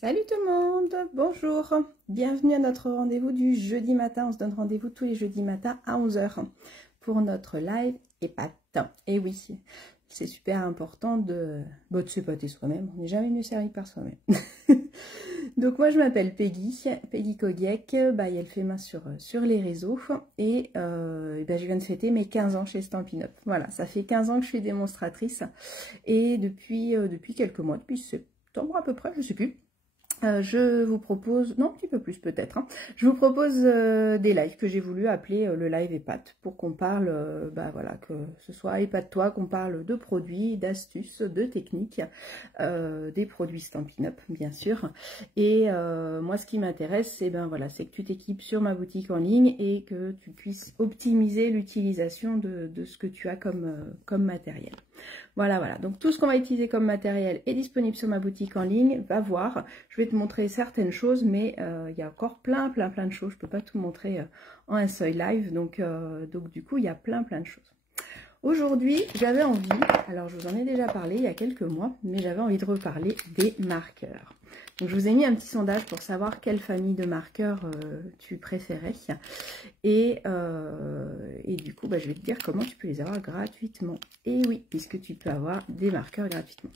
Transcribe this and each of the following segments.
Salut tout le monde, bonjour, bienvenue à notre rendez-vous du jeudi matin. On se donne rendez-vous tous les jeudis matins à 11 h pour notre live EHPAD. Et oui, c'est super important de s'épater soi-même, on n'est jamais mieux servi par soi-même. Donc moi je m'appelle Peggy Kogiek, elle fait main sur les réseaux et je viens de fêter mes 15 ans chez Stampin' Up. Voilà, ça fait 15 ans que je suis démonstratrice et depuis quelques mois, depuis septembre à peu près, je ne sais plus. Je vous propose, non un petit peu plus peut-être, je vous propose des lives que j'ai voulu appeler le live EHPAD pour qu'on parle, voilà, que ce soit EHPAD-toi, qu'on parle de produits, d'astuces, de techniques, des produits Stampin' Up bien sûr. Et moi ce qui m'intéresse c'est voilà, c'est que tu t'équipes sur ma boutique en ligne et que tu puisses optimiser l'utilisation de ce que tu as comme matériel. Voilà, donc tout ce qu'on va utiliser comme matériel est disponible sur ma boutique en ligne, va voir, je vais te montrer certaines choses, mais il y a encore plein de choses, je ne peux pas tout montrer en un seul live, donc du coup il y a plein de choses. Aujourd'hui, j'avais envie, alors je vous en ai déjà parlé il y a quelques mois, mais j'avais envie de reparler des marqueurs. Donc je vous ai mis un petit sondage pour savoir quelle famille de marqueurs tu préférais. Et du coup, je vais te dire comment tu peux les avoir gratuitement. Et oui, puisque tu peux avoir des marqueurs gratuitement.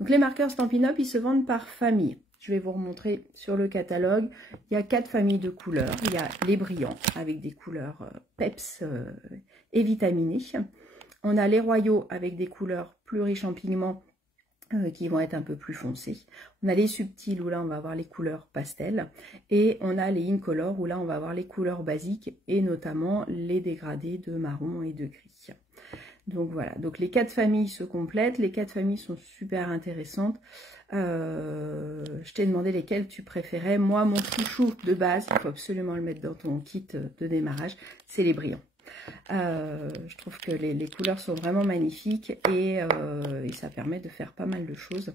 Donc les marqueurs Stampin' Up, ils se vendent par famille. Je vais vous remontrer sur le catalogue. Il y a 4 familles de couleurs. Il y a les brillants avec des couleurs peps et vitaminées. On a les royaux avec des couleurs plus riches en pigments qui vont être un peu plus foncées. On a les subtils où là on va avoir les couleurs pastel. Et on a les incolores où là on va avoir les couleurs basiques et notamment les dégradés de marron et de gris. Donc voilà, donc les 4 familles se complètent. Les 4 familles sont super intéressantes. Je t'ai demandé lesquelles tu préférais. Moi, mon chouchou de base, il faut absolument le mettre dans ton kit de démarrage, c'est les brillants. Je trouve que les couleurs sont vraiment magnifiques et ça permet de faire pas mal de choses.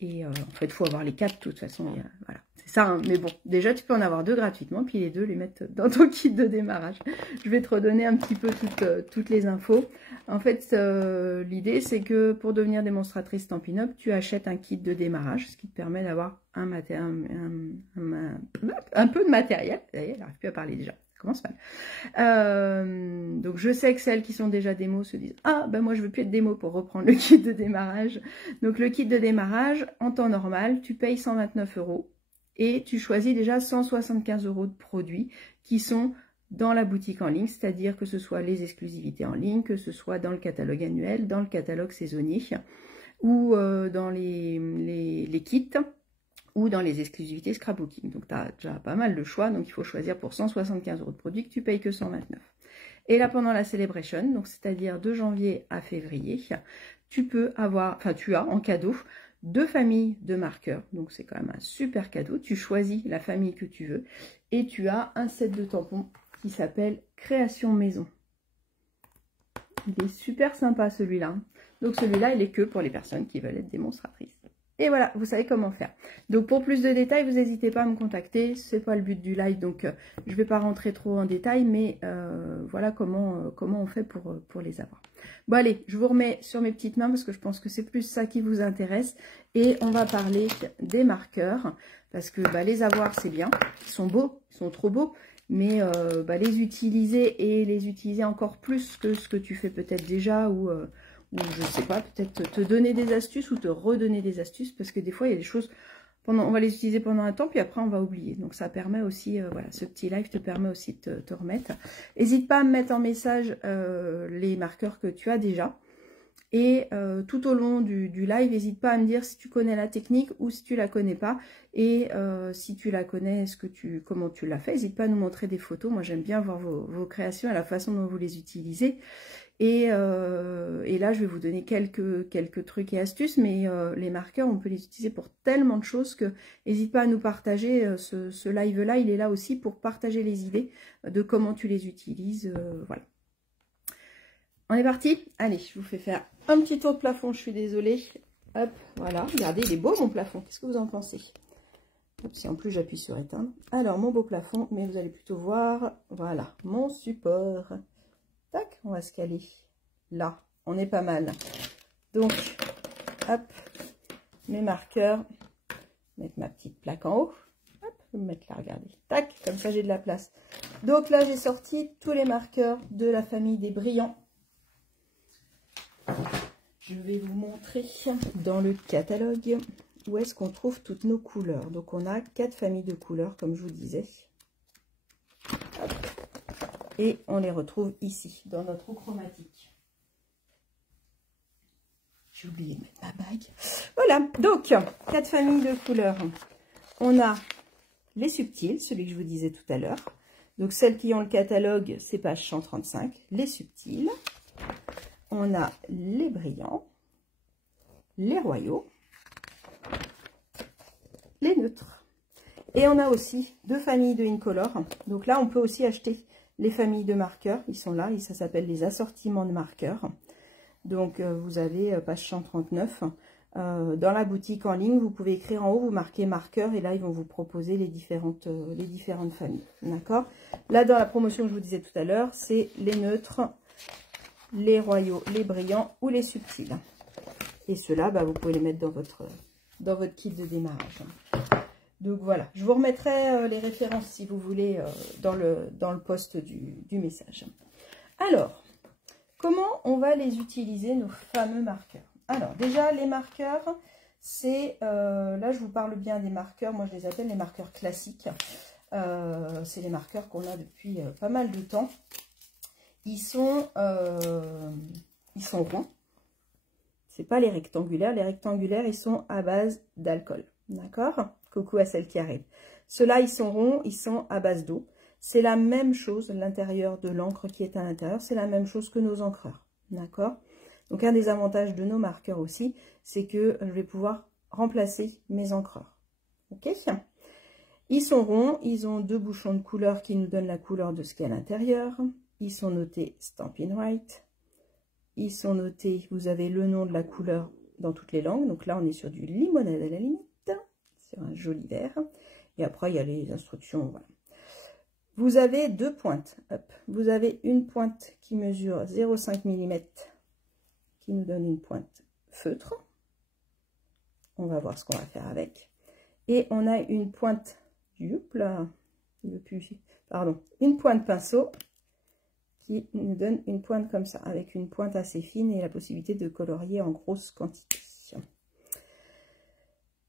Et en fait, il faut avoir les 4 de toute façon. Voilà, c'est ça. Hein. Mais bon, déjà, tu peux en avoir 2 gratuitement, puis les 2 les mettre dans ton kit de démarrage. Je vais te redonner un petit peu toutes les infos. En fait, l'idée, c'est que pour devenir démonstratrice Stampin' Up, tu achètes un kit de démarrage, ce qui te permet d'avoir un peu de matériel. Vous voyez, j'arrive plus à parler déjà. Commence mal. Donc je sais que celles qui sont déjà démo se disent ah moi je veux plus être démo pour reprendre le kit de démarrage. Donc le kit de démarrage en temps normal tu payes 129 € et tu choisis déjà 175 € de produits qui sont dans la boutique en ligne, c'est-à-dire que ce soit les exclusivités en ligne, que ce soit dans le catalogue annuel, dans le catalogue saisonnier ou dans les kits ou dans les exclusivités scrapbooking. Donc, tu as déjà pas mal de choix. Donc, il faut choisir pour 175 € de produits que tu payes que 129. Et là, pendant la Celebration, donc c'est-à-dire de janvier à février, tu peux avoir, tu as en cadeau 2 familles de marqueurs. Donc, c'est quand même un super cadeau. Tu choisis la famille que tu veux. Et tu as un set de tampons qui s'appelle Création Maison. Il est super sympa celui-là. Donc, celui-là, il est que pour les personnes qui veulent être démonstratrices. Et voilà, vous savez comment faire. Donc pour plus de détails, vous n'hésitez pas à me contacter. C'est pas le but du live, donc je ne vais pas rentrer trop en détail, mais voilà comment on fait pour les avoir. Bon allez, je vous remets sur mes petites mains parce que je pense que c'est plus ça qui vous intéresse. Et on va parler des marqueurs, parce que les avoir c'est bien, ils sont beaux, ils sont trop beaux. Mais les utiliser et les utiliser encore plus que ce que tu fais peut-être déjà ou je sais pas, peut-être te donner des astuces ou te redonner des astuces, parce que des fois il y a des choses, on va les utiliser pendant un temps, puis après on va oublier. Donc ça permet aussi, voilà, ce petit live te permet aussi de te remettre. N'hésite pas à me mettre en message les marqueurs que tu as déjà. Et tout au long du live, n'hésite pas à me dire si tu connais la technique ou si tu la connais pas. Et si tu la connais, comment tu l'as fait. N'hésite pas à nous montrer des photos. Moi, j'aime bien voir vos créations et la façon dont vous les utilisez. Et là, je vais vous donner quelques trucs et astuces. Mais les marqueurs, on peut les utiliser pour tellement de choses que n'hésite pas à nous partager. Ce live-là, il est là aussi pour partager les idées de comment tu les utilises. Voilà. On est parti? Allez, je vous fais faire un petit tour de plafond, je suis désolée. Hop, voilà, regardez, il est beau mon plafond, qu'est-ce que vous en pensez? Hop, si en plus j'appuie sur éteindre. Alors, mon beau plafond, mais vous allez plutôt voir, voilà, mon support. Tac, on va se caler là, on est pas mal. Donc, hop, mes marqueurs. mettre ma petite plaque en haut. Hop, je vais me mettre là, regardez. Tac, comme ça j'ai de la place. Donc là, j'ai sorti tous les marqueurs de la famille des brillants. Je vais vous montrer dans le catalogue où est-ce qu'on trouve toutes nos couleurs. Donc on a 4 familles de couleurs, comme je vous disais. Hop. Et on les retrouve ici, dans notre roue chromatique. J'ai oublié de mettre ma bague. Voilà, donc 4 familles de couleurs. On a les subtils, celui que je vous disais tout à l'heure. Donc celles qui ont le catalogue, c'est page 135, les subtils. On a les brillants, les royaux, les neutres. Et on a aussi 2 familles de Incolor. Donc là, on peut aussi acheter les familles de marqueurs. Ils sont là, et ça s'appelle les assortiments de marqueurs. Donc vous avez page 139. Dans la boutique en ligne, vous pouvez écrire en haut, vous marquez marqueur, et là, ils vont vous proposer les différentes familles. D'accord? Là, dans la promotion que je vous disais tout à l'heure, c'est les neutres, les royaux, les brillants ou les subtils. Et ceux-là, bah, vous pouvez les mettre dans votre kit de démarrage. Donc voilà, je vous remettrai les références si vous voulez dans le post du message. Alors, comment on va les utiliser, nos fameux marqueurs? Alors déjà, les marqueurs, c'est, là je vous parle bien des marqueurs, moi je les appelle les marqueurs classiques. C'est les marqueurs qu'on a depuis pas mal de temps. Ils sont ronds. C'est pas les rectangulaires. Les rectangulaires, ils sont à base d'alcool. D'accord? Coucou à celles qui arrivent. Ceux-là, ils sont ronds, ils sont à base d'eau. C'est la même chose, l'intérieur de l'encre qui est à l'intérieur, c'est la même chose que nos encreurs. D'accord? Donc, un des avantages de nos marqueurs aussi, c'est que je vais pouvoir remplacer mes encreurs. Ok? Ils sont ronds, ils ont 2 bouchons de couleur qui nous donnent la couleur de ce qu'il y a à l'intérieur. Ils sont notés Stampin' White. Ils sont notés, vous avez le nom de la couleur dans toutes les langues. Donc là, on est sur du limonade à la limite, sur un joli vert. Et après, il y a les instructions. Voilà. Vous avez 2 pointes. Hop. Vous avez une pointe qui mesure 0,5 mm, qui nous donne une pointe feutre. On va voir ce qu'on va faire avec. Et on a une pointe, une pointe pinceau qui nous donne une pointe comme ça, avec une pointe assez fine et la possibilité de colorier en grosse quantité.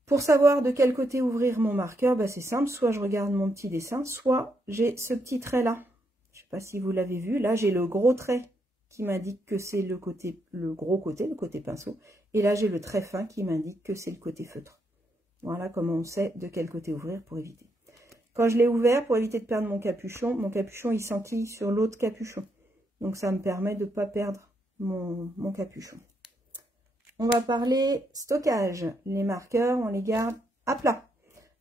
Pour savoir de quel côté ouvrir mon marqueur, bah c'est simple, soit je regarde mon petit dessin, soit j'ai ce petit trait là. Je ne sais pas si vous l'avez vu, là j'ai le gros trait qui m'indique que c'est le gros côté, le côté pinceau. Et là j'ai le trait fin qui m'indique que c'est le côté feutre. Voilà comment on sait de quel côté ouvrir pour éviter. Quand je l'ai ouvert, pour éviter de perdre mon capuchon il s'enquille sur l'autre capuchon. Donc ça me permet de ne pas perdre mon capuchon. On va parler stockage. Les marqueurs, on les garde à plat.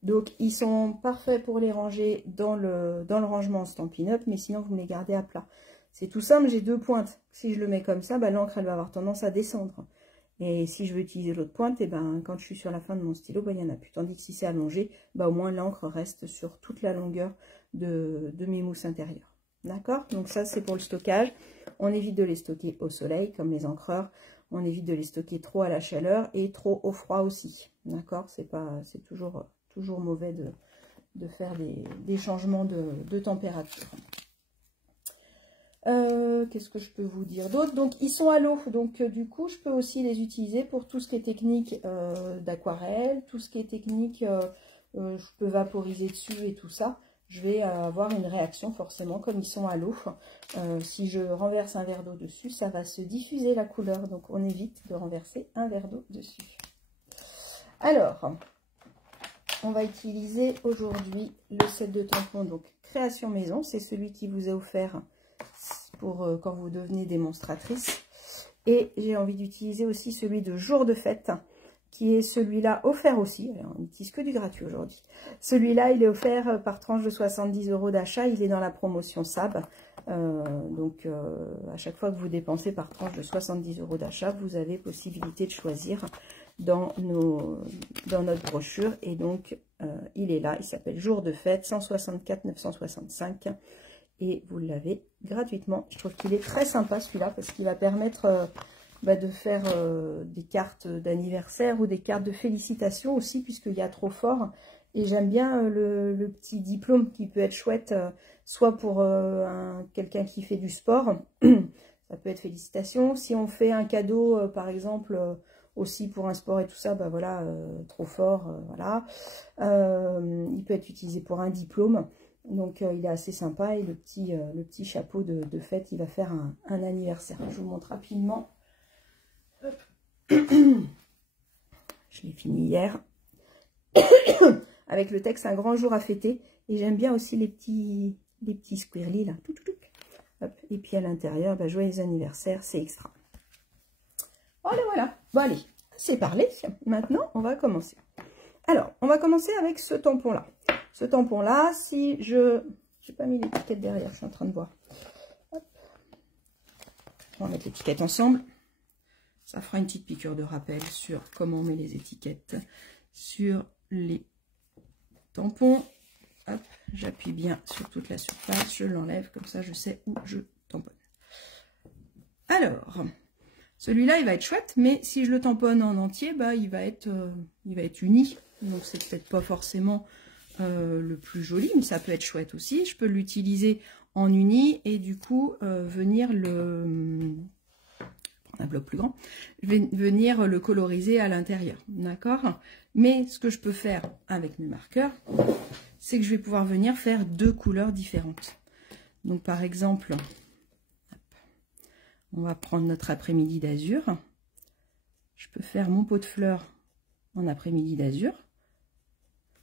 Donc ils sont parfaits pour les ranger dans le rangement Stampin' Up, mais sinon vous me les gardez à plat. C'est tout simple, j'ai 2 pointes. Si je le mets comme ça, bah, l'encre elle va avoir tendance à descendre. Et si je veux utiliser l'autre pointe, et ben, quand je suis sur la fin de mon stylo, bah, il n'y en a plus. Tandis que si c'est allongé, bah, au moins l'encre reste sur toute la longueur de mes mousses intérieures. D'accord? Donc ça, c'est pour le stockage. On évite de les stocker au soleil, comme les encreurs. On évite de les stocker trop à la chaleur et trop au froid aussi. D'accord? C'est toujours mauvais de faire des changements de température. Qu'est-ce que je peux vous dire d'autre? Donc ils sont à l'eau, donc du coup je peux aussi les utiliser pour tout ce qui est technique d'aquarelle, tout ce qui est technique, je peux vaporiser dessus et tout ça. Je vais avoir une réaction forcément, comme ils sont à l'eau. Si je renverse un verre d'eau dessus, ça va se diffuser la couleur, donc on évite de renverser un verre d'eau dessus. Alors, on va utiliser aujourd'hui le set de tampons, donc création maison, c'est celui qui vous est offert pour quand vous devenez démonstratrice. Et j'ai envie d'utiliser aussi celui de jour de fête, qui est celui-là offert aussi. Alors, on n'utilise que du gratuit aujourd'hui. Celui-là, il est offert par tranche de 70 € d'achat. Il est dans la promotion SAB. À chaque fois que vous dépensez par tranche de 70 € d'achat, vous avez possibilité de choisir dans notre brochure. Et donc, il est là. Il s'appelle Jour de fête, 164 965. Et vous l'avez gratuitement. Je trouve qu'il est très sympa celui-là parce qu'il va permettre de faire des cartes d'anniversaire ou des cartes de félicitations aussi, puisqu'il y a trop fort. Et j'aime bien le petit diplôme qui peut être chouette, soit pour quelqu'un qui fait du sport, ça peut être félicitations. Si on fait un cadeau, par exemple, aussi pour un sport et tout ça, bah voilà, trop fort, voilà. Il peut être utilisé pour un diplôme, donc il est assez sympa. Et le petit chapeau de fête, il va faire un anniversaire. Je vous montre rapidement. Hop. Je l'ai fini hier. Avec le texte, un grand jour à fêter. Et j'aime bien aussi les petits squirrely là. Hop. Et puis à l'intérieur, bah, joyeux anniversaire, c'est extra. Voilà, voilà. Bon, allez, c'est parlé. Maintenant, on va commencer. Alors, on va commencer avec ce tampon-là. Ce tampon-là, si je... J'ai pas mis l'étiquette derrière, je suis en train de voir. Hop. On va mettre l'étiquette ensemble. Ça fera une petite piqûre de rappel sur comment on met les étiquettes sur les tampons. Hop, j'appuie bien sur toute la surface, je l'enlève, comme ça je sais où je tamponne. Alors, celui-là il va être chouette, mais si je le tamponne en entier, bah, il va être uni. Donc c'est peut-être pas forcément le plus joli, mais ça peut être chouette aussi. Je peux l'utiliser en uni et du coup venir un bloc plus grand, je vais venir le coloriser à l'intérieur, d'accord? Mais ce que je peux faire avec mes marqueurs, c'est que je vais pouvoir venir faire deux couleurs différentes. Donc par exemple, on va prendre notre après-midi d'azur. Je peux faire mon pot de fleurs en après-midi d'azur.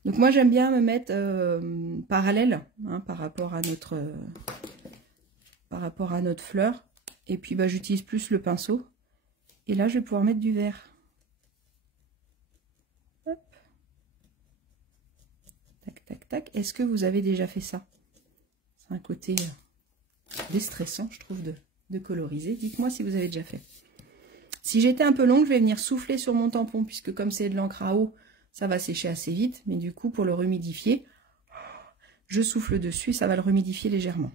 Donc moi j'aime bien me mettre parallèle hein, par rapport à notre fleur. Et puis bah, j'utilise plus le pinceau. Et là, je vais pouvoir mettre du vert. Hop. Tac, tac, tac. Est-ce que vous avez déjà fait ça? C'est un côté déstressant, je trouve, de coloriser. Dites-moi si vous avez déjà fait. Si j'étais un peu longue, je vais venir souffler sur mon tampon, puisque comme c'est de l'encre à eau, ça va sécher assez vite. Mais du coup, pour le rehumidifier, je souffle dessus, ça va le rehumidifier légèrement.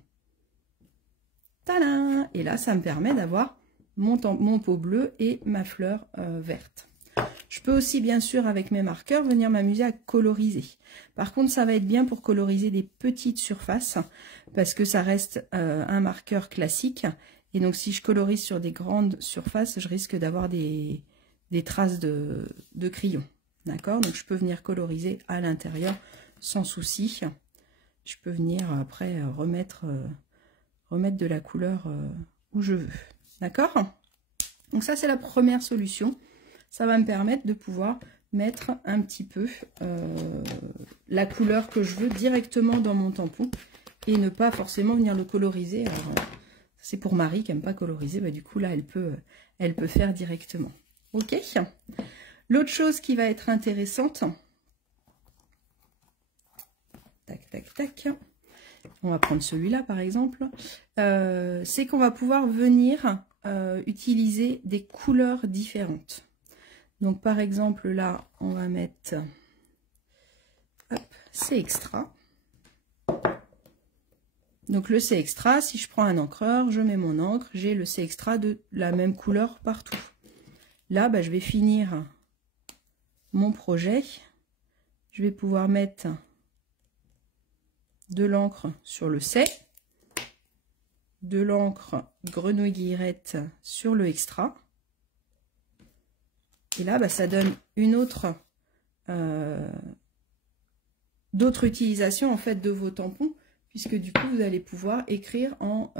Tadam! Et là, ça me permet d'avoir mon pot bleu et ma fleur verte. Je peux aussi, bien sûr, avec mes marqueurs, venir m'amuser à coloriser. Par contre, ça va être bien pour coloriser des petites surfaces, parce que ça reste un marqueur classique. Et donc, si je colorise sur des grandes surfaces, je risque d'avoir des traces de crayon. D'accord? Donc, je peux venir coloriser à l'intérieur sans souci. Je peux venir après remettre de la couleur où je veux. D'accord? Donc ça, c'est la première solution. Ça va me permettre de pouvoir mettre un petit peu la couleur que je veux directement dans mon tampon et ne pas forcément venir le coloriser. C'est pour Marie qui n'aime pas coloriser. Bah, du coup, là, elle peut faire directement. OK? L'autre chose qui va être intéressante, tac, tac, tac, on va prendre celui-là par exemple, c'est qu'on va pouvoir venir utiliser des couleurs différentes. Donc par exemple là, on va mettre, c'est extra. Donc le C extra, si je prends un encreur, je mets mon encre, j'ai le C extra de la même couleur partout. Là, bah, je vais finir mon projet. Je vais pouvoir mettre de l'encre sur le C, de l'encre grenouille guillerette sur le extra. Et là, bah, ça donne une autre d'autres utilisations en fait de vos tampons, puisque du coup vous allez pouvoir écrire en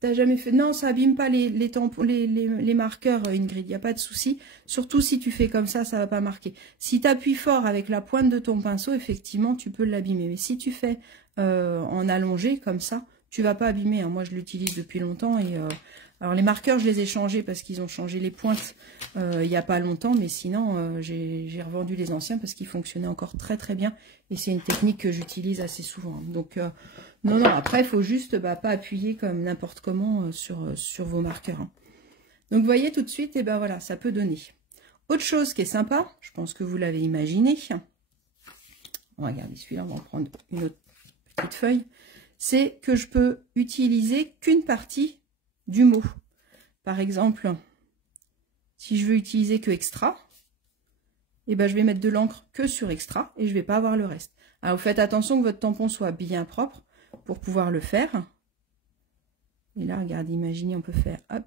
t'as jamais fait? Non, ça abîme pas les tampons, les marqueurs, Ingrid, il n'y a pas de souci. Surtout si tu fais comme ça va pas marquer. Si tu appuies fort avec la pointe de ton pinceau, effectivement, tu peux l'abîmer. Mais si tu fais en allongé, comme ça, tu vas pas abîmer. Hein. Moi, je l'utilise depuis longtemps. Et alors, les marqueurs, je les ai changés parce qu'ils ont changé les pointes il n'y a pas longtemps. Mais sinon, j'ai revendu les anciens parce qu'ils fonctionnaient encore très, très bien. Et c'est une technique que j'utilise assez souvent. Donc... non, après, il faut juste pas appuyer comme n'importe comment sur vos marqueurs. Hein. Donc, vous voyez tout de suite, et ben voilà, ça peut donner. Autre chose qui est sympa, je pense que vous l'avez imaginé. On va regarder celui-là, on va en prendre une autre petite feuille. C'est que je peux utiliser qu'une partie du mot. Par exemple, si je veux utiliser que extra, et ben je vais mettre de l'encre que sur extra et je vais pas avoir le reste. Alors vous faites attention que votre tampon soit bien propre pour pouvoir le faire. Et là, regardez, imaginez, on peut faire hop,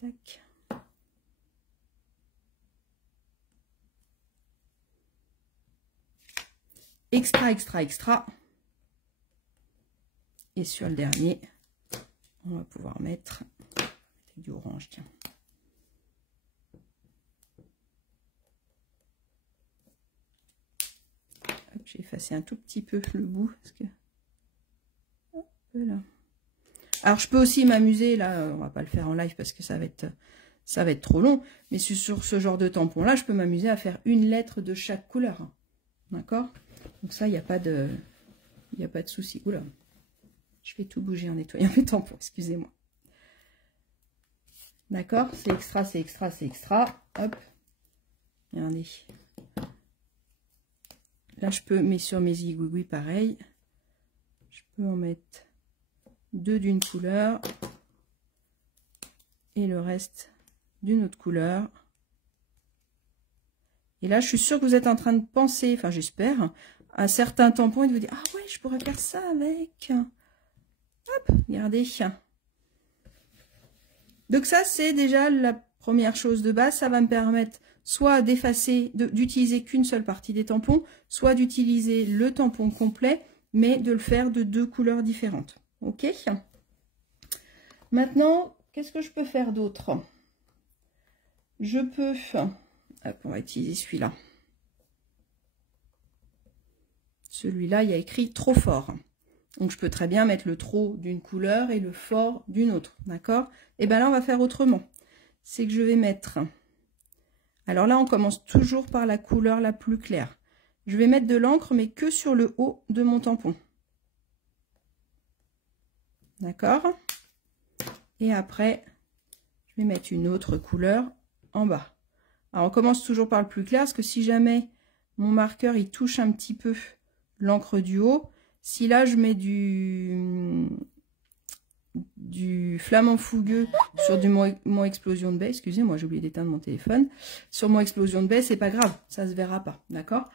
tac. Extra, extra, extra. Et sur le dernier, on va pouvoir mettre du orange, tiens. J'ai effacé un tout petit peu le bout. Parce que... Hop, là. Alors, je peux aussi m'amuser, là, on va pas le faire en live parce que ça va être trop long. Mais sur ce genre de tampon-là, je peux m'amuser à faire une lettre de chaque couleur. D'accord? Donc ça, il n'y a pas de souci. Oula, je vais tout bouger en nettoyant mes tampons, excusez-moi. D'accord? C'est extra, c'est extra, c'est extra. Hop. Regardez. Là, je peux, mais sur mes zigouigouis, pareil. Je peux en mettre 2 d'une couleur et le reste d'une autre couleur. Et là, je suis sûre que vous êtes en train de penser, enfin j'espère, à certains tampons et de vous dire, ah ouais, je pourrais faire ça avec. Hop, regardez. Donc ça, c'est déjà la première chose de base. Ça va me permettre soit d'effacer, d'utiliser qu'une seule partie des tampons, soit d'utiliser le tampon complet, mais de le faire de 2 couleurs différentes. Ok? Maintenant, qu'est-ce que je peux faire d'autre? Je peux... Hop, on va utiliser celui-là. Celui-là, il y a écrit trop fort. Donc, je peux très bien mettre le trop d'une couleur et le fort d'une autre. D'accord? Et bien là, on va faire autrement. C'est que je vais mettre... Alors là, on commence toujours par la couleur la plus claire. Je vais mettre de l'encre, mais que sur le haut de mon tampon. D'accord? Et après, je vais mettre une autre couleur en bas. Alors, on commence toujours par le plus clair, parce que si jamais mon marqueur, il touche un petit peu l'encre du haut, si là, je mets du flamant fougueux sur mon explosion de baie, excusez-moi, j'ai oublié d'éteindre mon téléphone, sur mon explosion de baie, c'est pas grave, ça se verra pas, d'accord?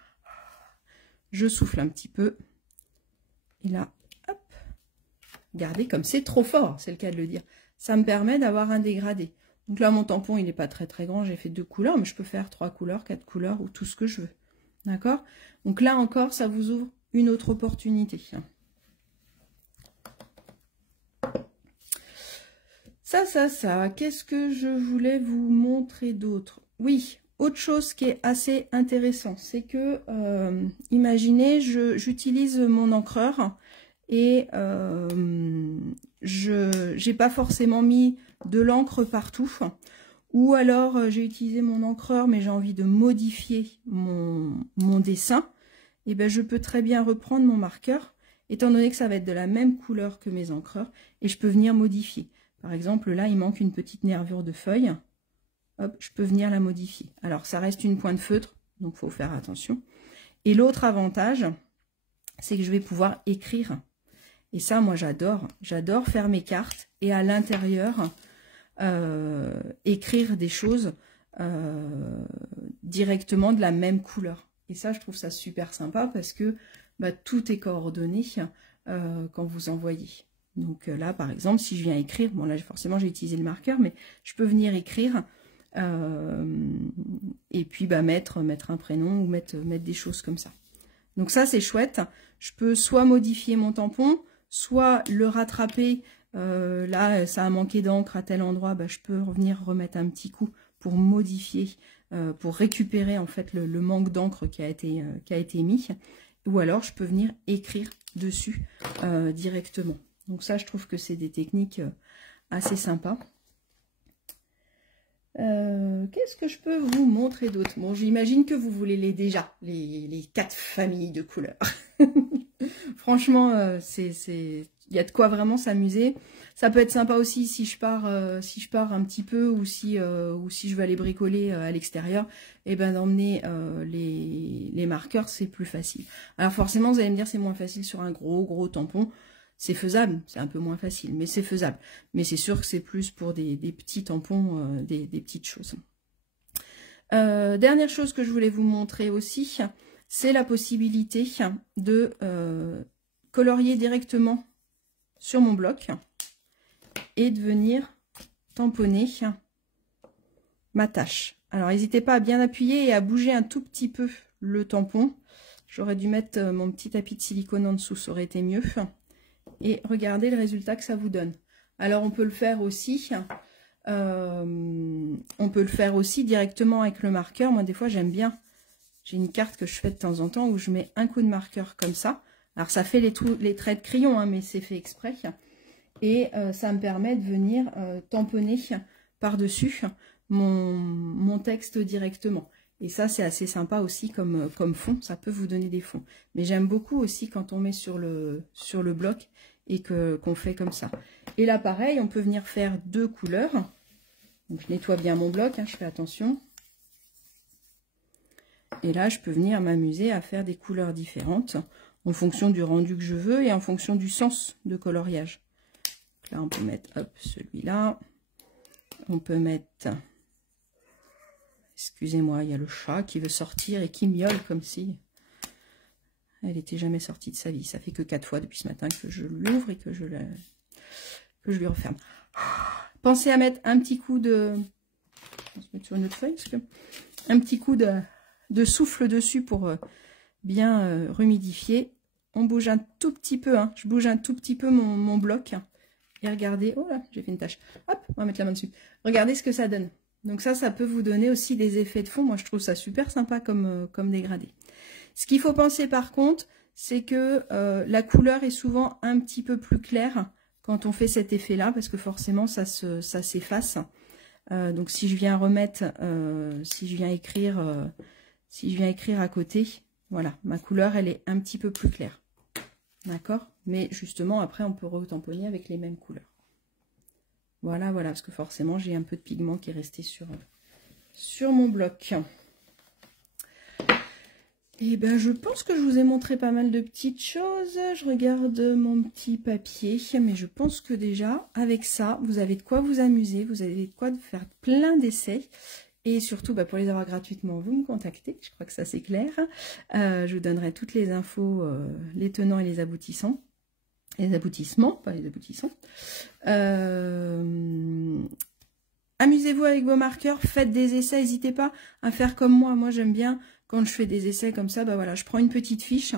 Je souffle un petit peu, et là, hop, regardez comme c'est trop fort, c'est le cas de le dire, ça me permet d'avoir un dégradé. Donc là, mon tampon, il n'est pas très très grand, j'ai fait 2 couleurs, mais je peux faire 3 couleurs, 4 couleurs, ou tout ce que je veux, d'accord? Donc là encore, ça vous ouvre une autre opportunité. Ça, qu'est-ce que je voulais vous montrer d'autre? Oui, autre chose qui est assez intéressant, c'est que, imaginez, j'utilise mon encreur et j'ai pas forcément mis de l'encre partout, ou alors j'ai utilisé mon encreur mais j'ai envie de modifier mon dessin, et ben je peux très bien reprendre mon marqueur, étant donné que ça va être de la même couleur que mes encreurs, et je peux venir modifier. Par exemple, là, il manque une petite nervure de feuille. Hop, je peux venir la modifier. Alors, ça reste une pointe feutre, donc il faut faire attention. Et l'autre avantage, c'est que je vais pouvoir écrire. Et ça, moi, j'adore. J'adore faire mes cartes et à l'intérieur, écrire des choses directement de la même couleur. Et ça, je trouve ça super sympa parce que bah, tout est coordonné quand vous envoyez. Donc là, par exemple, si je viens écrire, bon là, forcément, j'ai utilisé le marqueur, mais je peux venir écrire et puis bah, mettre un prénom ou mettre des choses comme ça. Donc ça, c'est chouette. Je peux soit modifier mon tampon, soit le rattraper. Là, ça a manqué d'encre à tel endroit, bah, je peux revenir remettre un petit coup pour modifier, pour récupérer en fait le manque d'encre qui a été mis. Ou alors, je peux venir écrire dessus directement. Donc ça, je trouve que c'est des techniques assez sympas. Qu'est-ce que je peux vous montrer d'autre? Bon, j'imagine que vous voulez les 4 familles de couleurs. Franchement, il y a de quoi vraiment s'amuser. Ça peut être sympa aussi si je pars un petit peu ou si je veux aller bricoler à l'extérieur, et ben d'emmener les marqueurs, c'est plus facile. Alors forcément, vous allez me dire c'est moins facile sur un gros tampon. C'est faisable, c'est un peu moins facile, mais c'est faisable. Mais c'est sûr que c'est plus pour des petits tampons, des petites choses. Dernière chose que je voulais vous montrer aussi, c'est la possibilité de colorier directement sur mon bloc et de venir tamponner ma tâche. Alors n'hésitez pas à bien appuyer et à bouger un tout petit peu le tampon. J'aurais dû mettre mon petit tapis de silicone en dessous, ça aurait été mieux. Et regardez le résultat que ça vous donne. Alors on peut le faire aussi directement avec le marqueur. Moi des fois j'aime bien, j'ai une carte que je fais de temps en temps où je mets un coup de marqueur comme ça. Alors ça fait les traits de crayon, hein, mais c'est fait exprès. Et ça me permet de venir tamponner par-dessus mon texte directement. Et ça, c'est assez sympa aussi comme fond. Ça peut vous donner des fonds. Mais j'aime beaucoup aussi quand on met sur le bloc et qu'on fait comme ça. Et là, pareil, on peut venir faire 2 couleurs. Donc, je nettoie bien mon bloc, hein, je fais attention. Et là, je peux venir m'amuser à faire des couleurs différentes en fonction du rendu que je veux et en fonction du sens de coloriage. Donc là, on peut mettre, hop, celui-là. On peut mettre... Excusez-moi, il y a le chat qui veut sortir et qui miaule comme si elle n'était jamais sortie de sa vie. Ça fait que 4 fois depuis ce matin que je l'ouvre et que je lui referme. Pensez à mettre un petit coup de... On va se mettre sur une autre feuille, parce que... Un petit coup de souffle dessus pour bien rehumidifier. On bouge un tout petit peu, hein. Je bouge un tout petit peu mon bloc. Et regardez, oh là, j'ai fait une tache. Hop, on va mettre la main dessus. Regardez ce que ça donne. Donc ça peut vous donner aussi des effets de fond. Moi, je trouve ça super sympa comme dégradé. Ce qu'il faut penser par contre, c'est que la couleur est souvent un petit peu plus claire quand on fait cet effet-là, parce que forcément, ça s'efface. Donc si je viens remettre, si je viens écrire à côté, voilà, ma couleur, elle est un petit peu plus claire. D'accord? Mais justement, après, on peut retamponner avec les mêmes couleurs. Voilà, voilà, parce que forcément, j'ai un peu de pigment qui est resté sur mon bloc. Et ben, je pense que je vous ai montré pas mal de petites choses. Je regarde mon petit papier, mais je pense que déjà, avec ça, vous avez de quoi vous amuser, vous avez de quoi faire plein d'essais. Et surtout, bah, pour les avoir gratuitement, vous me contactez, je crois que ça c'est clair. Je vous donnerai toutes les infos, les tenants et les aboutissants. Les aboutissements, pas les aboutissants. Amusez-vous avec vos marqueurs, faites des essais, n'hésitez pas à faire comme moi. Moi j'aime bien quand je fais des essais comme ça, bah voilà, je prends une petite fiche.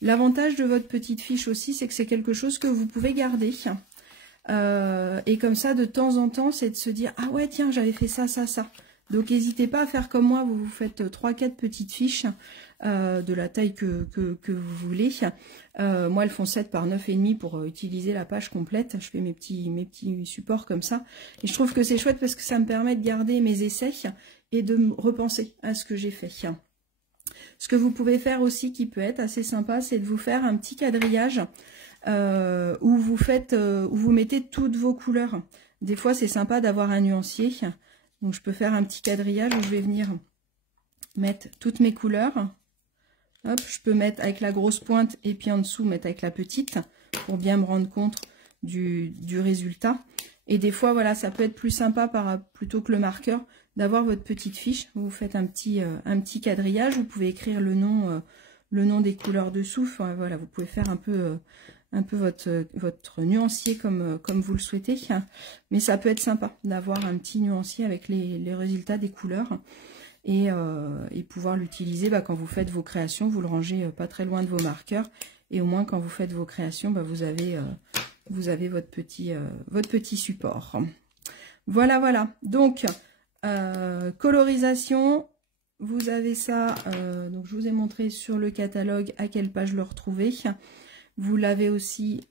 L'avantage de votre petite fiche aussi, c'est que c'est quelque chose que vous pouvez garder. Et comme ça, de temps en temps, c'est de se dire, ah ouais, tiens, j'avais fait ça, ça, ça. Donc n'hésitez pas à faire comme moi, vous vous faites 3-4 petites fiches de la taille que vous voulez. Moi, elles font 7 par 9,5 pour utiliser la page complète. Je fais mes petits supports comme ça. Et je trouve que c'est chouette parce que ça me permet de garder mes essais et de me repenser à ce que j'ai fait. Ce que vous pouvez faire aussi, qui peut être assez sympa, c'est de vous faire un petit quadrillage où vous mettez toutes vos couleurs. Des fois, c'est sympa d'avoir un nuancier. Donc, je peux faire un petit quadrillage où je vais venir mettre toutes mes couleurs. Hop, je peux mettre avec la grosse pointe et puis en dessous mettre avec la petite pour bien me rendre compte du résultat. Et des fois, voilà, ça peut être plus sympa plutôt que le marqueur d'avoir votre petite fiche. Vous faites un petit quadrillage. Vous pouvez écrire le nom des couleurs dessous. Enfin, voilà, vous pouvez faire un peu votre nuancier comme vous le souhaitez. Mais ça peut être sympa d'avoir un petit nuancier avec les résultats des couleurs. Et pouvoir l'utiliser quand vous faites vos créations, vous le rangez pas très loin de vos marqueurs, et au moins quand vous faites vos créations, vous avez votre petit support. Voilà, voilà. Donc colorisation, vous avez ça. Donc je vous ai montré sur le catalogue à quelle page le retrouver. Vous l'avez aussi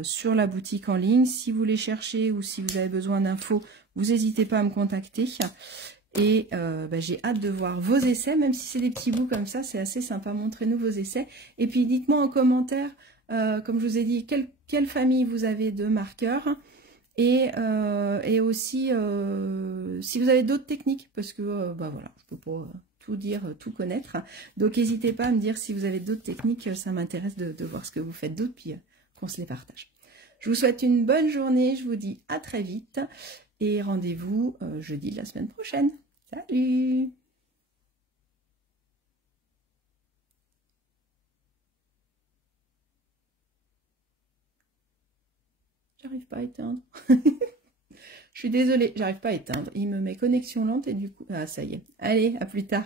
sur la boutique en ligne. Si vous les cherchez ou si vous avez besoin d'infos, vous n'hésitez pas à me contacter. Et j'ai hâte de voir vos essais, même si c'est des petits bouts comme ça, c'est assez sympa. Montrez-nous vos essais. Et puis dites-moi en commentaire, comme je vous ai dit, quelle famille vous avez de marqueurs. Et aussi si vous avez d'autres techniques, parce que voilà, je peux pas tout dire, tout connaître. Donc n'hésitez pas à me dire si vous avez d'autres techniques, ça m'intéresse de voir ce que vous faites d'autre. Puis qu'on se les partage. Je vous souhaite une bonne journée, je vous dis à très vite et rendez-vous jeudi de la semaine prochaine. Salut! J'arrive pas à éteindre. Je suis désolée, j'arrive pas à éteindre. Il me met connexion lente et du coup... Ah, ça y est. Allez, à plus tard.